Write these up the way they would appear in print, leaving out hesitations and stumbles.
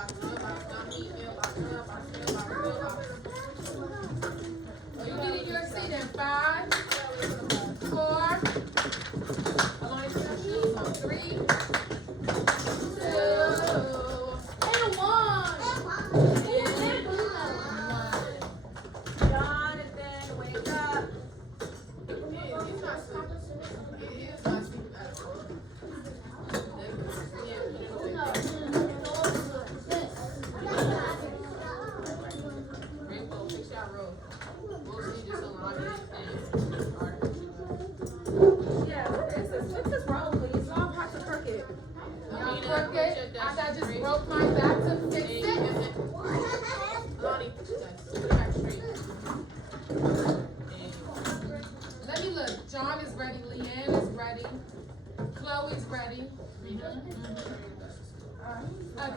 You get in your seat in 5, 4, 3, 2, and 1. Jonathan, wake up. Yeah, what is this? Fix this roll, please. Long hot to crook it. I just broke my back to fix it. Let me look. John is ready. Leanne is ready. Chloe's ready.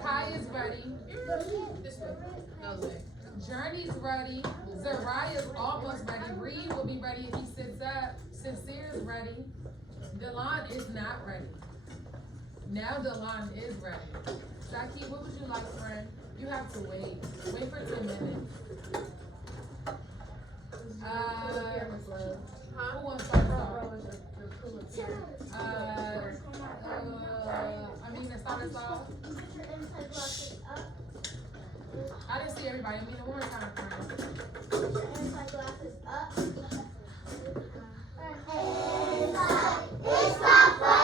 Kai is ready. Journey's ready. Zariah's almost ready. Reed will be ready if he sits up. Sincere's ready. Delon is not ready. Now Delon is ready. Zaki, what would you like, friend? You have to wait. Wait for 10 minutes. Who wants to start us off? Start us off. I didn't see everybody. One more time, friend. It's time for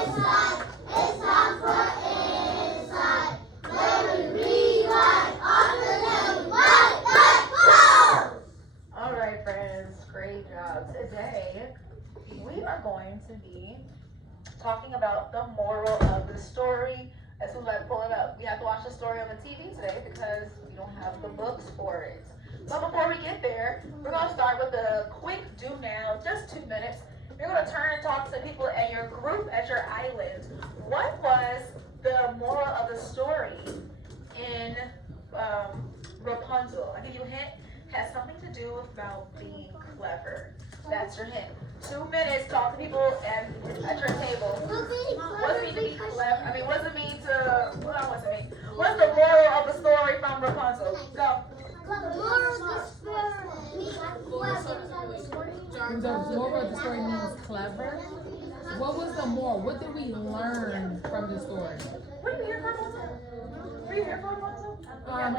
inside. It's time for inside. Let me rewind on the All right, friends. Great job. Today, we are going to be talking about the moral of the story. As soon as I pull it up, we have to watch the story on the TV today because we don't have the books for it. But before we get there, we're going to start with a quick do now, just 2 minutes. You're going to turn and talk to people at your group, at your island. What was the moral of the story in Rapunzel? I'll give you a hint. It has something to do about being clever. That's your hint. 2 minutes, talk to people at your table. What does it mean to be clever? What does it mean to, what's it mean? What's the moral of the story from Rapunzel? Go. The moral of the story means clever. What was the moral? What did we learn from the story? Were you here for Rapunzel? Were you here for Rapunzel?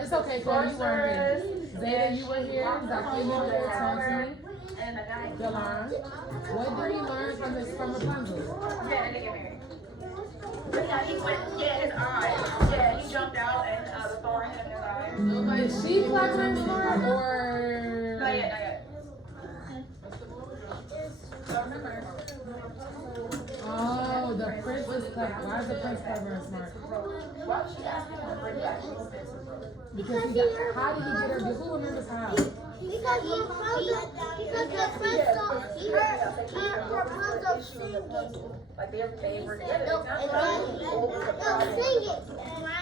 It's okay, Chloe, you weren't here. Zeta, you were here. Zaki, you were here. Talk to me. And the guy. Delon, what did we learn from Rapunzel? Yeah, they get married. Yeah, he went, his eye. Yeah, he jumped out and the thorn hit his eye. Is she clever and smart or? Not yet, not yet. Oh, the prince is clever. Why is the prince clever and smart? Well, she asked him to bring back his Because how did he get her? Who remembers how? Because he heard Rapunzel singing. Like they were together.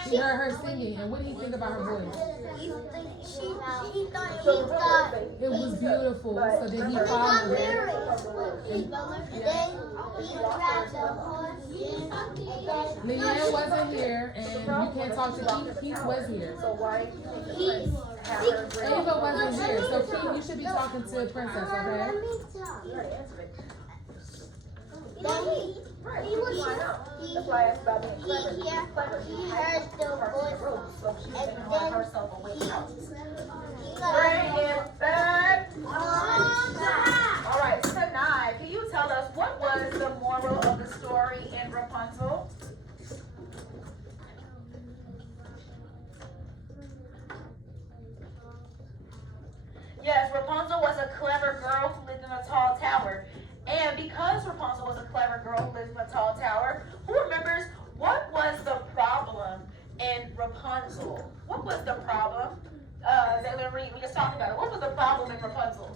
She heard her singing, and what did he think about her voice? He thought It was beautiful, so then he followed it. Leanne wasn't here, and you can't talk to Keith. Keith was here. So why Ava wasn't here, so Keith, you should be talking to Princess, okay? He was That's why I asked about being clever. he heard the voice So she's and thinking then herself away out. he Bring it back. All right, tonight, can you tell us what was the moral of the story in Rapunzel? Yes, Rapunzel was a clever girl who lived in a tall tower. And because Rapunzel was a clever girl who lived in a tall tower, who remembers what was the problem in Rapunzel? What was the problem? We just talked about it. What was the problem in Rapunzel?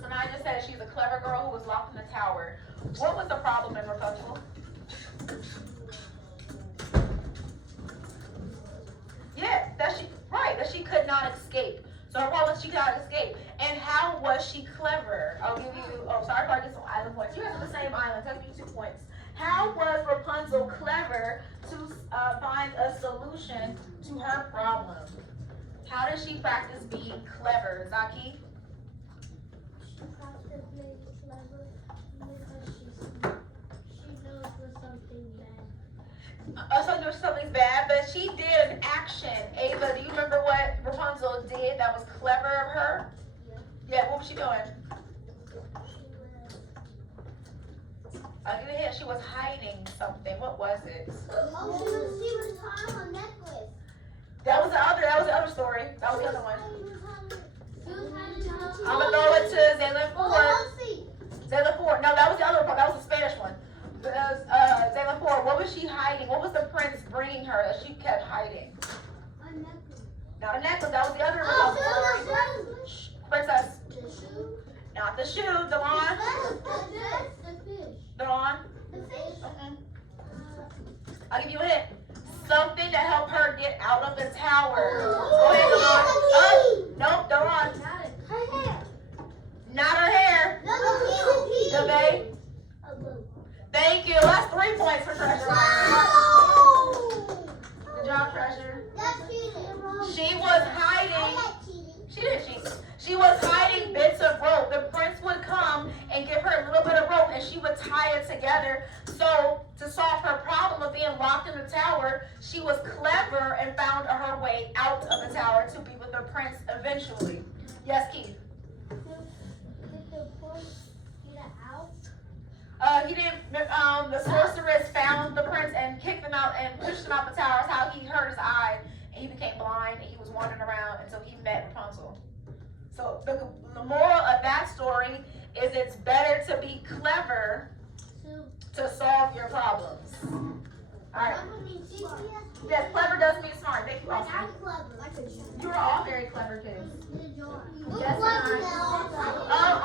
So now I just said she's a clever girl who was locked in a tower. What was the problem in Rapunzel? Yeah, that she could not escape. So her problem was she could not escape. And how was she clever? I'll give you, sorry if I get some island points. You guys are the same island, so I'll give you 2 points. How was Rapunzel clever clever to find a solution to her problem. How does she practice being clever, Zaki? She practiced being clever because she knows for something bad. So something's bad, but she did an action. Ava, do you remember what Rapunzel did that was clever of her? Yeah, what was she doing? I'll give you a hint. She was hiding something. What was it? Oh, she was tying a necklace. That was the other story. That was the other one. She was hiding. I'm gonna throw it to Zaylen Ford. Oh, see. Zaylen Ford. No, that was the other one. That was the Spanish one. Because Zaylen Ford, what was she hiding? What was the prince bringing her that she kept hiding? A necklace. Not a necklace. That was the other Oh, story. Shh, princess. the shoe. Not the shoe. Delon. The fish. Delon. The fish. I'll give you a hint. Something to help her get out of the tower. Go ahead, Delon. Oh, nope, Delon. Her hair. Not her hair. The bay. A boat. Thank you. That's 3 points for Treasure. Oh! Good job, Treasure. That's cheating. She was hiding. She didn't cheat. She was hiding bits of rope. The prince would come and give her a little bit of rope and she would tie it together. So to solve her problem of being locked in the tower, she was clever and found her way out of the tower to be with the prince eventually. Yes, Keith? Did the boy get out? He didn't, the sorceress found the prince and kicked him out and pushed him out the tower. That's how he hurt his eye and he became blind and he was wandering around until he met Rapunzel. So the moral of that story is it's better to be clever to solve your problems. Alright. Yes, clever does mean smart. Thank you, Austin. I'm clever. You were all very clever kids. DuJour. Yes,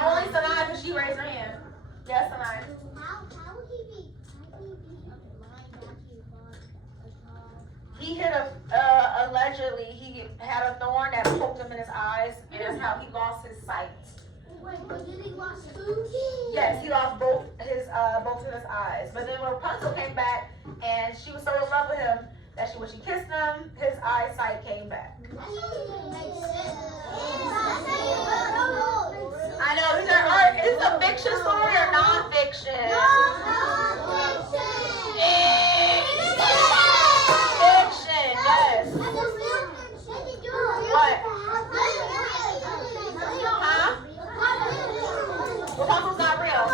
only Sanai because she raised her hand. Yes, Sanai. How would he be blind after he bought a car? He hit allegedly, he had a thorn that poked him in his eyes, and that's how he lost his sight. Wait, but did he lost two? Yes, he lost both of his eyes. But then when Rapunzel came back, and she was so in love with him that when she kissed him, his eyesight came back. I know. Is this a fiction story or non-fiction? Fiction, yes. What? Huh? Rapunzel's not real.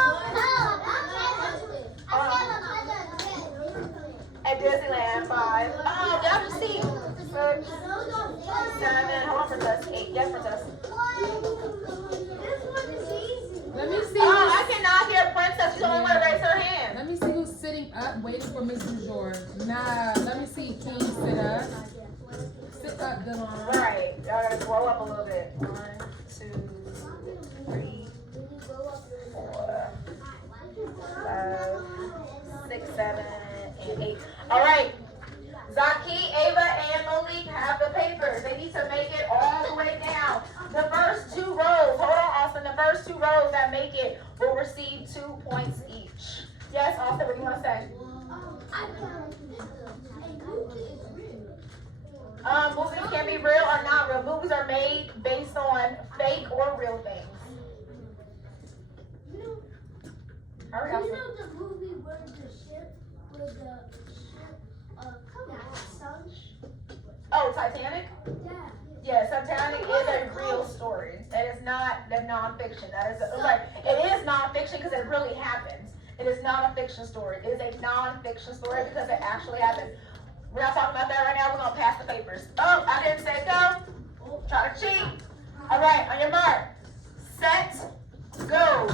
At Disneyland, 5. Oh, did I just see? 6, 7. Hold on, princess. 8. Yes, princess. Let me see. Oh, I cannot hear princess. She's the only one to raise her hand. Let me see who's sitting up waiting for Miss DuJour. Nah, let me see King sit up. Sit up, Delon. Right. Y'all gotta grow up a little bit. 1, 2, 3, 4, 5, 6, 7, and 8. All right. Zaki, Ava, and Malik have the papers. They need to make it all the way down. The first 2 rows, hold on, Austin. The first 2 rows that make it will receive 2 points each. Yes, Austin, what do you want to say? Movies can be real or not real. Movies are made based on fake or real things. Hurry up. You know the movie where the ship sunk? Oh, Titanic? Yeah. Yes, Titanic is a real story. That is not the non-fiction. That is it is non-fiction because it really happens. It is not a fiction story. It is a non-fiction story because it actually happened. We're not talking about that right now. We're gonna pass the papers. Oh, I didn't say go. Try to cheat. All right, on your mark, set, go.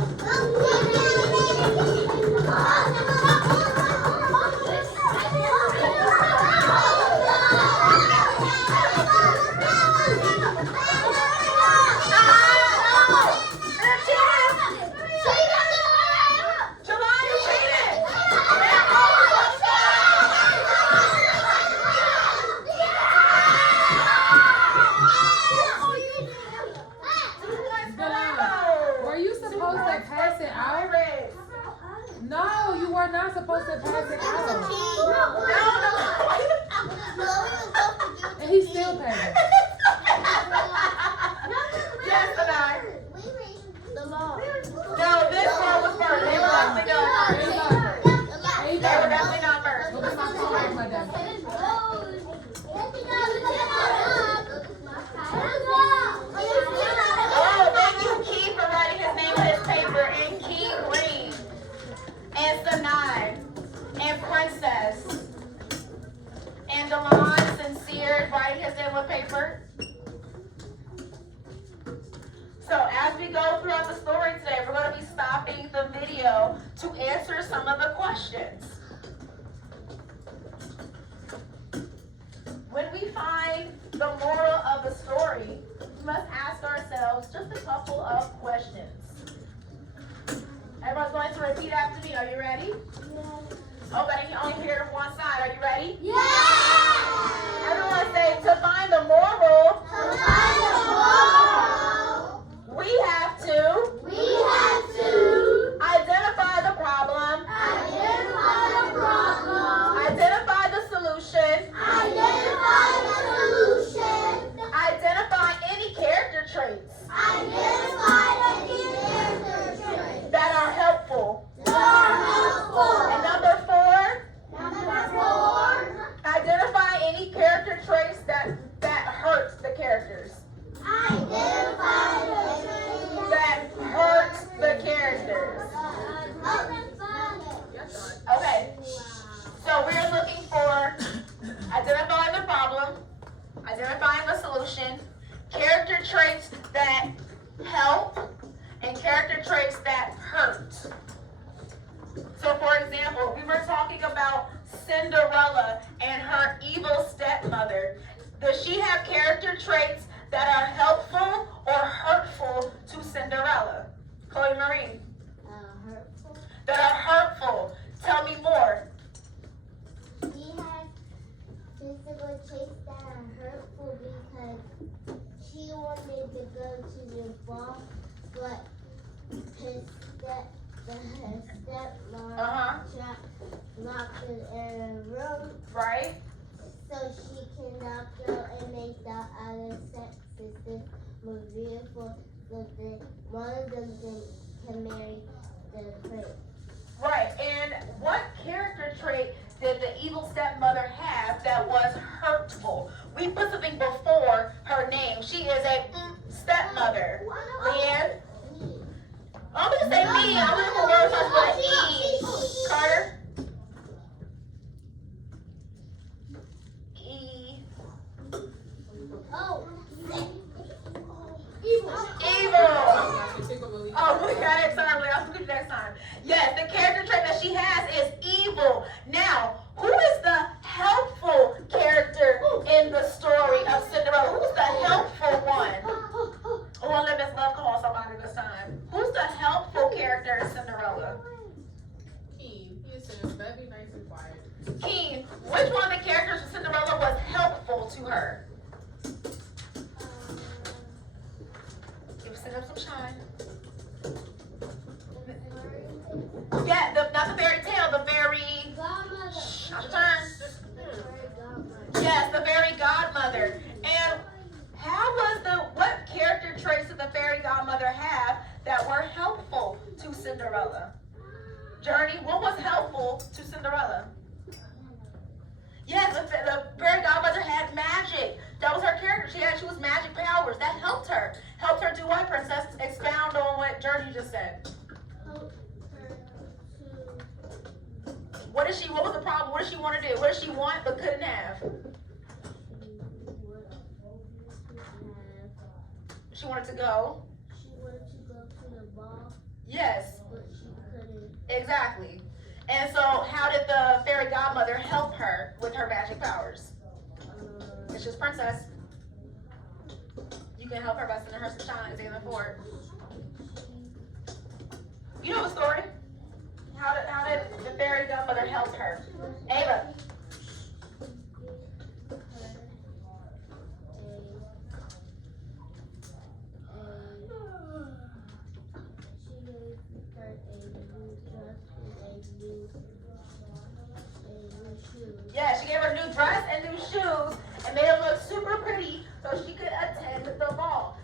Were you supposed to pass it out? No, you were not supposed to we find the moral of the story, we must ask ourselves just a couple of questions. Everyone's going to repeat after me. Are you ready? Oh, but I can only hear one side. Are you ready? Yeah! Everyone say, to find the moral, we have to identify the problem, identify the solution, identify any character traits that are helpful. And number four, identify any character traits that hurts the characters. That hurts the characters. Okay, so we're looking for identifying the problem, identifying the solution, character traits that help, and character traits that hurt. So for example, we were talking about Cinderella and her evil stepmother. Does she have character traits that are helpful or hurtful to Cinderella? Chloe Marie. Hurtful. That are hurtful. Tell me more. He has physical traits that are hurtful because she wanted to go to the ball, but her stepmom locked her in a room, Right? so she cannot go and make the other sisters more beautiful, so that one of them can marry the prince. Right. And what character trait did the evil stepmother have that was hurtful? We put something before her name. She is a stepmother. Leanne? I'm going to say me. I'm going to put words starts with an E. Carter? E. Oh, Evil. Oh, we got it. Sorry, I'll do it next time. Yes, the character trait that she has is evil. Now, who is the helpful character in the story of Cinderella? Who's the helpful one? Oh, I'll let Miss Love call somebody this time. Who's the helpful character in Cinderella? Keen. He is very nice and quiet. Keen. Which one of the characters in Cinderella was helpful to her? Give up some shine. Yeah, not the fairy tale, the fairy. godmother. Shh, not your turn. Godmother. Yes, the fairy godmother. And what character traits did the fairy godmother have that were helpful to Cinderella? Journey, what was helpful to Cinderella? Yes, the fairy godmother had magic. That was her character. She was magic powers. That helped her. Helped her do what, Princess? Expound on what Journey just said. What was the problem? What did she want to do? What did she want but couldn't have? She wanted to go. She wanted to go to the ball, Yes, but she couldn't. exactly. And so how did the fairy godmother help her with her magic powers? It's just Princess. You can help her by sending her some shine and taking them forward. You know the story? How did the fairy godmother help her? Ava. Yeah, she gave her new dress and new shoes and made her look super pretty so she could attend the ball.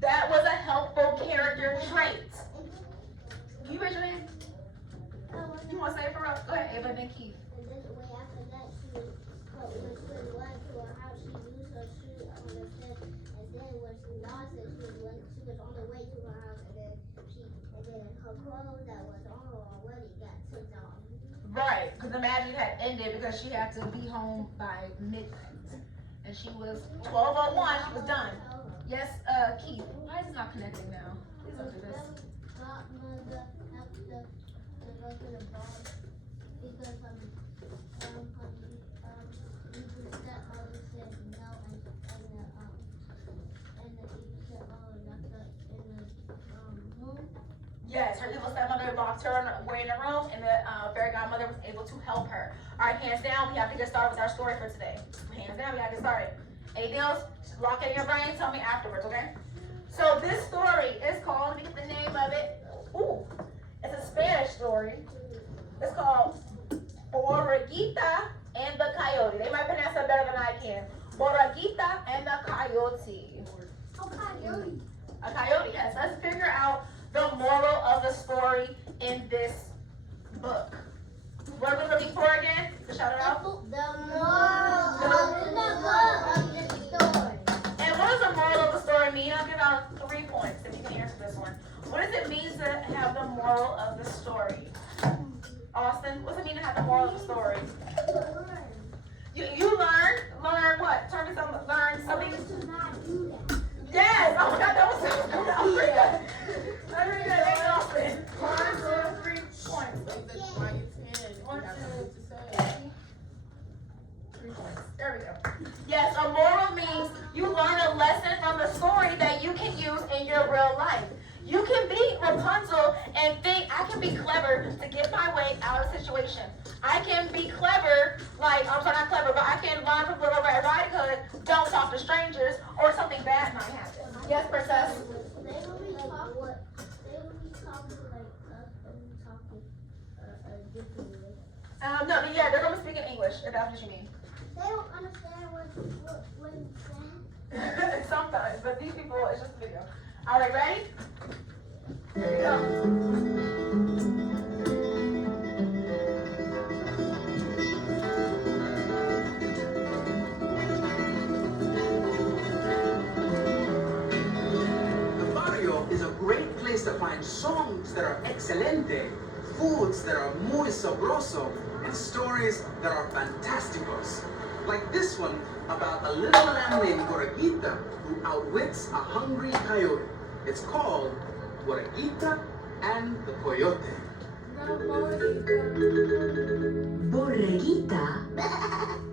That was a helpful character trait. Can you raise your hand? You want to say it for us? Go ahead, Ava, and then Keith. And then way after that, she was when she was going to her house, she used her shoe on the step, and then when she lost it, she was on the way to her house, and then her clothes that was on her already got took off. Right, because the magic had ended because she had to be home by midnight. And she was 12:01, she was done. Yes, Keith. Why is it not connecting now? Please look at this. Godmother helped her to go to the ball because the stepmother said no. locked her away in a room, and the fairy godmother was able to help her. All right, hands down, we have to get started with our story for today. Hands down, we have to get started. Anything else? Just lock it in your brain, tell me afterwards, okay? So this story is called, let me get the name of it. Ooh, it's a Spanish story. It's called Borreguita and the Coyote. They might pronounce it better than I can. Borreguita and the Coyote. Oh, coyote. A coyote, yes. Let's figure out the moral of the story in this book. What are we looking for again? To shout it out. The moral of the story. And what does the moral of the story mean? I'll give out 3 points if you can answer this one. What does it mean to have the moral of the story? Austin, what does it mean to have the moral of the story? You learn what? Tell me something. Learn something. To not do that. Yes. Oh my God, that was so good. That was pretty good. That's pretty good. Thank you, Austin. 1, 2, 3 points. Like that's why it's 10. You gotta know what to say. 3 points. There we go. Yes, a moral means you learn a lesson from the story that you can use in your real life. You can be Rapunzel and think, I can be clever to get my way out of the situation. I can be clever, like, I'm sorry, not clever, but I can learn from Little Red Riding Hood, don't talk to strangers, or something bad might happen. Yes, Princess? They will be talking like us, but we talking a different way. No, yeah, they're going to speak in English, if that's what you mean. They don't understand what he's saying. Sometimes, but these people, it's just a video. All right, ready? Here we go. The barrio is a great place to find songs that are excelente, foods that are muy sabroso, and stories that are fantasticos. Like this one about a little lamb named Borreguita who outwits a hungry coyote. It's called Borreguita and the Coyote. Borreguita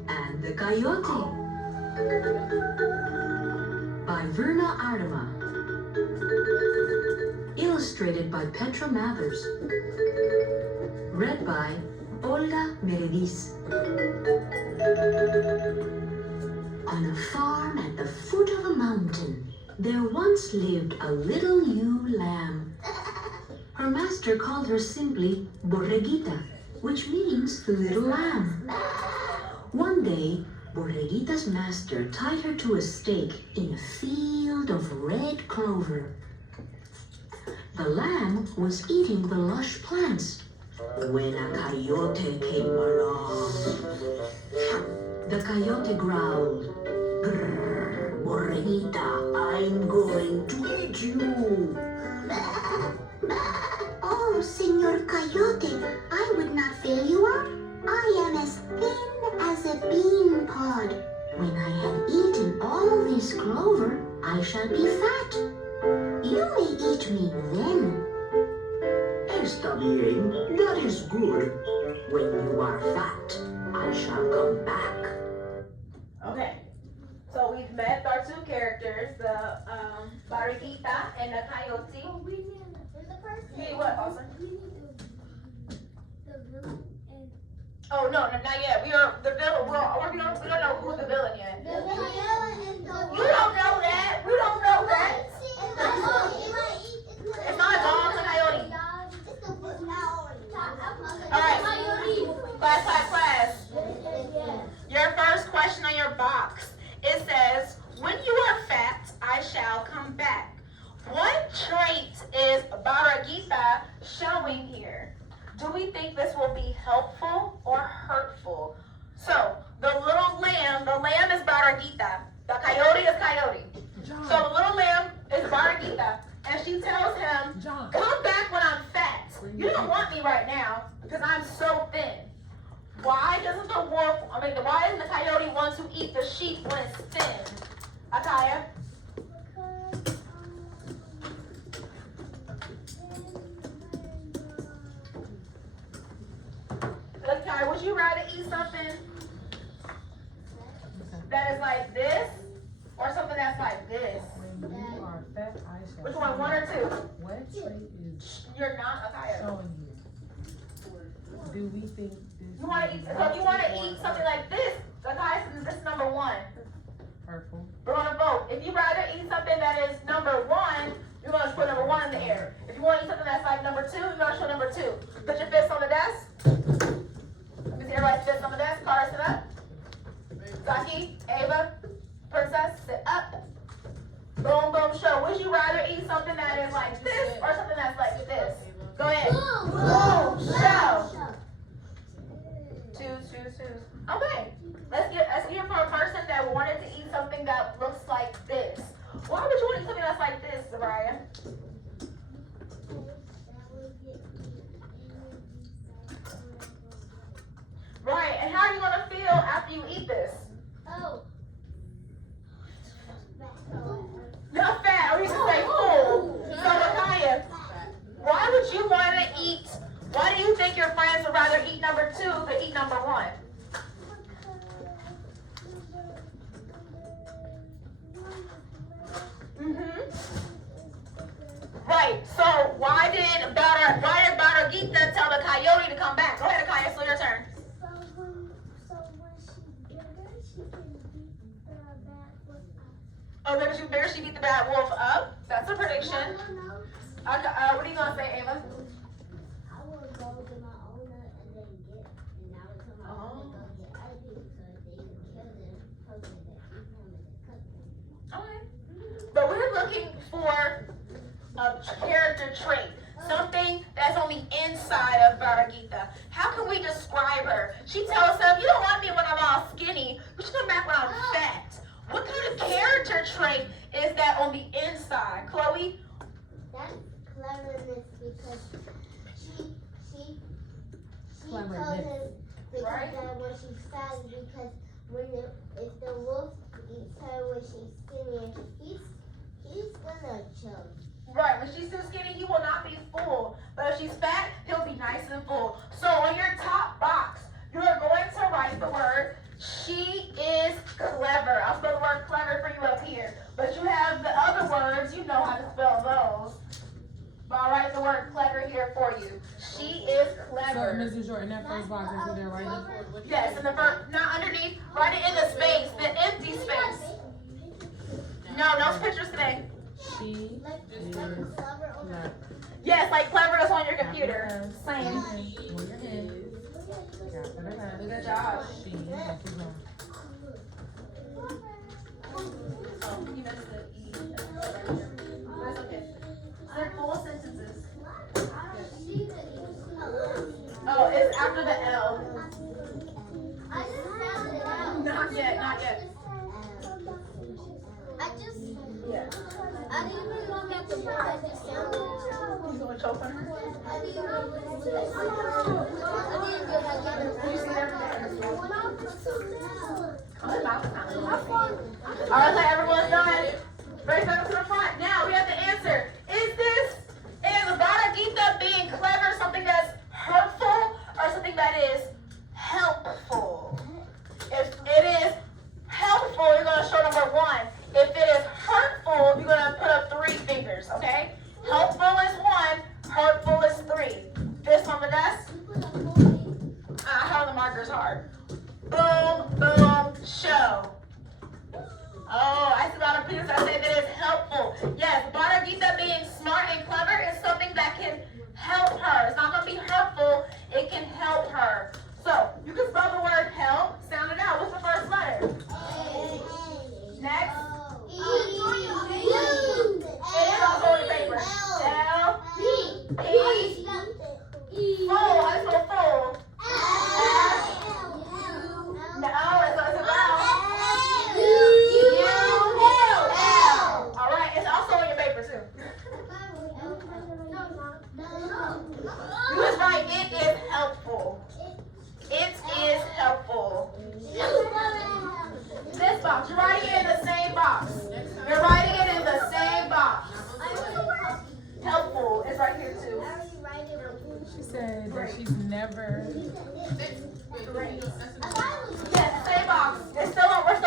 and the Coyote by Verna Ardema. Illustrated by Petra Mathers. Read by Olga Meredis. On a farm at the foot of a mountain, there once lived a little ewe lamb. Her master called her simply Borreguita, which means little lamb. One day, Borreguita's master tied her to a stake in a field of red clover. The lamb was eating the lush plants when a coyote came along. The coyote growled, "Grrr, Borreguita, I'm going to eat you." Oh, Senor Coyote, I would not fill you up. I am as thin as a bean pod. When I have eaten all this clover, I shall be fat. You may eat me then. Está bien, that is good. When you are fat, I shall come back. Okay, so we've met our 2 characters, the Borreguita and the Coyote. Oh, we need the person. You need what, Austin? We need the villain and Oh, no, not yet. We are the villain. We don't know who's the villain yet. the villain and the You don't know that. We don't know that. It's not a dog, it's a coyote. All right. Class. Your first question on your box. It says, when you are fat, I shall come back. What trait is Borreguita showing here? Do we think this will be helpful or hurtful? So, the little lamb, the lamb is Borreguita. The coyote is Coyote. John. So the little lamb is Borreguita. And she tells him, John. come back when I'm fat. You don't want me right now because I'm so thin. Why doesn't why doesn't the coyote want to eat the sheep when it's thin? Akaya? Akaya, would you rather eat something that is like this or something that's like this? When you are fat, I shall. Which one or 2? What trait is You're not Akaya. showing here? Do we think this? You want to eat, so if you want to eat something like this, this is number 1. Purple. We're gonna vote. If you rather eat something that is number 1, you're gonna put number 1 in the air. If you want to eat something that's like number 2, you're gonna show number 2. Put your fists on the desk. Let me see everybody's fists on the desk. Carter, sit up. Zaki, Ava, Princess, sit up. Boom, boom, show. Would you rather eat something that is like this or something that's like this? Go ahead. Boom, show. 2, 2, 2. Okay. Let's hear from a person that wanted to eat something that looks like this. Why would you want to eat something that's like this, Soraya? Right, and how are you gonna feel after you eat this? Oh. Not fat, or you should say full. So Nakaya, why would you want to eat? Why do you think your friends would rather eat number 2 than eat number 1? Right. So why did Bauer Gita tell the coyote to come back? Go ahead, Nakaya. It's your turn. So when she's bigger, she can beat the bad wolf up. Oh, then she's bigger. She beat the bad wolf up. That's a prediction. No. Okay, what are you gonna say, Ava? I will go to my owner and then get, and I will tell my owner to go get other people so that they can kill them, hoping that eat them and then cook them. Okay. But we're looking for a character trait, something that's on the inside of Bharagita. How can we describe her? She tells them, you don't want me when I'm all skinny, but you come back when I'm fat. What kind of character trait is that on the inside? Chloe? That's cleverness because she told Cleverness. him to Right. do that when she's fat because if the wolf eats her when she's skinny, he's gonna choke. Right, when she's too skinny, he will not be full. But if she's fat, he'll be nice and full. So on your top box, you're going to write the word, she is clever. I'll spell the word clever for you up here. But you have the other words, you know how to spell those. But I'll write the word clever here for you. She is So, clever. Mrs. Jordan, that first box, that's what they're writing? Yes, in the first, not underneath, write it in the space, the empty space. No pictures today. She Like is clever or clever. Yes, like clever is on your computer. Same. Move your head. Good job. She, keep going. Oh, you missed the E. That's okay. They're full sentences. Oh, it's after the L. I just found it out. Not yet, not yet. Yeah. I didn't even look at the book. I just found it out. You gonna choke on her? I didn't realize You see everything? it. All right, so everyone's done. Raise back up to the front. Now we have to answer. Is Bharagita being clever something that's hurtful or something that is helpful? If it is helpful, you're going to show number 1. If it is hurtful, you're going to put up 3 fingers, okay? Helpful is 1, hurtful is 3. This on the desk. I held the markers hard. Boom, boom, show. Oh, I see a lot of people that say that it's helpful. Yes, Bharagita being smart and clever is something that can help her. It's not going to be hurtful. It can help her. So, you can spell the word help. Sound it out. What's the first letter? Next. It is on holy paper. L, P, full. I spell full. No, it's a vowel. All right, it's also on your paper too.